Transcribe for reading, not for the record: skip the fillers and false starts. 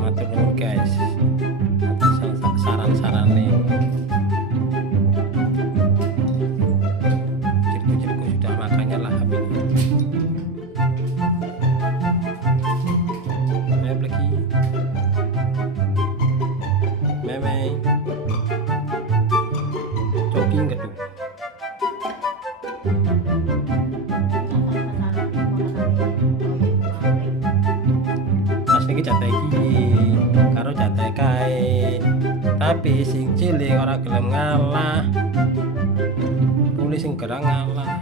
matur nuwun guys atas saran-saran nih. Kucing-kucingku sudah makannya lahap ini. Ayo lagi meme jogging gitu. Pas niki jatah iki karo jatah kae, tapi sing cilik ora gelem ngalah, kuwi sing gerang ngalah.